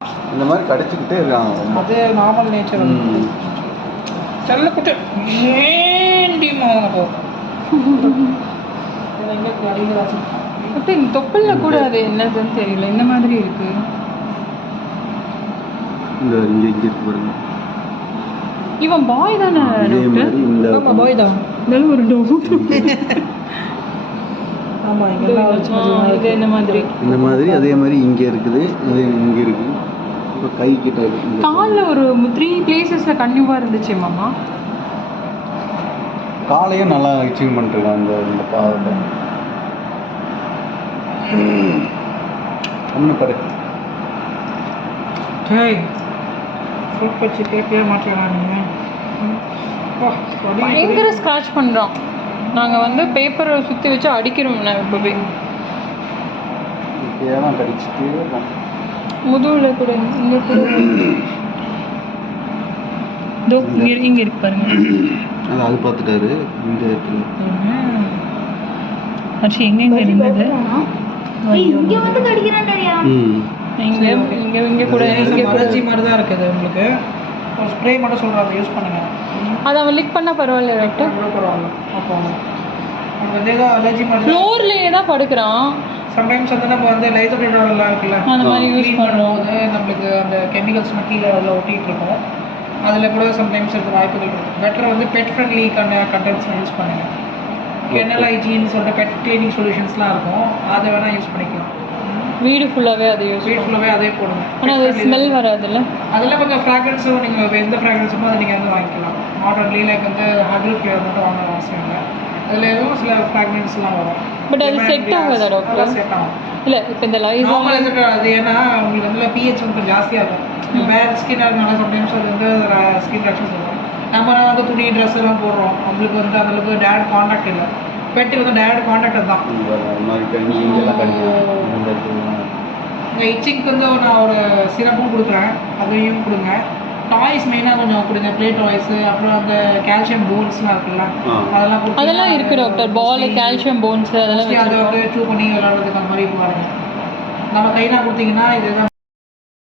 இந்த மாதிரி கடிச்சிக்கிட்டே இருக்காங்க. அது நார்மல் நேச்சர். செல்லக்குட்டு ஏண்டிமா போ அப்போ இந்த தொப்பலில் கூட அது என்னதுன்னு தெரியல, இந்த மாதிரி இருக்கு. இந்த இங்கே இருக்கு பாருங்க. இவன் பாய் தானே டாக்டர்? ஆமாம் பாய் தான். நல்ல ஒரு டவுட். ஆமாம் இது என்ன மாதிரி இந்த மாதிரி அதே மாதிரி இங்கே இருக்குது, இது இங்கே இருக்குது. இப்போ கை கிட்ட இருக்குது. காலில் ஒரு 3 பிளேசஸில் கன்னியூவாக இருந்துச்சு மாமா. காலையும் நல்லா இச்சிங் பண்ணிருக்காங்க இந்த பாவத்தை. ஒன்று படு. டேய் சூப் வச்சு கேட்கவே மாட்டேங்கிறான் நீங்கள். பயங்கர ஸ்க்ராட்ச் பண்ணுறான். நாங்கள் வந்து பேப்பரை சுற்றி வச்சு அடிக்கிறோம். நான் இப்போவே ஏன் கடிச்சிட்டு முதுகில் கூட இங்கே கூட இங்கே இருக்கு பாருங்க. அது பார்த்துட்டாரு. இந்த இடத்துல ஆச்சு எங்கெங்கே இருந்தது. இங்க வந்து கடிக்கிறான்டா. இங்கே இங்கே இங்கே கூட இங்கே அலர்ஜி மாதிரி தான் இருக்குது உங்களுக்கு. ஒரு ஸ்ப்ரே மட்டும் சொல்கிறாங்க, யூஸ் பண்ணுங்கள். அதை அவன் லிக் பண்ணால் பரவாயில்ல டாக்டர்? பரவாயில்ல. அப்போ அவனுக்கு வந்து ஏதோ அலர்ஜி மாதிரி ஃப்ளோர்லேயே தான் படுக்கிறான். சம்டைம்ஸ் வந்து நம்ம வந்து லைசோப்ரிடால்லாம் இருக்குல்ல, அந்த மாதிரி யூஸ் பண்ணும்போது நம்மளுக்கு அந்த கெமிக்கல்ஸ் கீழே அதில் ஒட்டிகிட்டு இருக்கும். அதில் கூட சம்டைம்ஸ் இருக்க வாய்ப்புகள் இருக்குது. பெட்டர் வந்து பெட் ஃப்ரெண்ட்லி கண்டென்ட்ஸ் யூஸ் பண்ணுங்கள். கெனல் ஹைஜீன் சொல்லிட்டு பெட் கிளீனிங் சொல்யூஷன்ஸ்லாம் இருக்கும், அதை வேணால் யூஸ் பண்ணிக்கலாம். வீடு ஃபுல்லாகவே அதை யூஸ் வீடு ஃபுல்லாகவே அதே போடுங்க. ஆனால் அது ஸ்மெல் வராதுல்ல. அதெல்லாம் கொஞ்சம் ஃப்ராக்ரன்ஸும் நீங்கள் எந்த ஃப்ராக்ரன்ஸுமோ அதை நீங்கள் வந்து வாங்கிக்கலாம். நாட் ஒன்லி லைக் வந்து ஹர்பல் ஃப்ளேவர் மட்டும் வாங்க அவசியம் இல்லை. அதில் எதுவும் சில ஃப்ராக்ரன்ஸ்லாம் வரும். பட் அது செட் ஆகாதா டாக்டர்? செட் ஆகும். இல்லை இப்போ இந்த நார்மல் எதுக்கு அது ஏன்னா உங்களுக்கு வந்து பிஹெச் வந்து கொஞ்சம் ஜாஸ்தியாக இருக்கும். பேட் ஸ்கின் அதனால சம்டைம்ஸ் அது வந்து ஸ்கின் ரேஷஸ் வரும். நம்ம வந்து துணி ட்ரெஸ் எல்லாம் போடுறோம், நம்மளுக்கு வந்து அந்தளவுக்கு டேரக்ட் கான்டாக்ட் இல்லை. பெட்டு வந்து டேரக்ட் கான்டாக்ட் தான். உங்கள் இச்சிங்க்கு வந்து நான் ஒரு சிரப்பும் கொடுக்குறேன், அதையும் கொடுங்க. டாய்ஸ் மெயினாக கொஞ்சம் கொடுங்க. ப்ளே டாய்ஸு, அப்புறம் அந்த கால்சியம் போன்ஸ்லாம் இருக்குல்ல, அதெல்லாம் இருக்குது டாக்டர். பால் கால்சியம் போன்ஸ் அதெல்லாம் அதை வந்து சூ பண்ணி விளாட்றதுக்கு அந்த மாதிரி பாருங்கள். நம்ம கையெல்லாம் கொடுத்தீங்கன்னா இதுதான்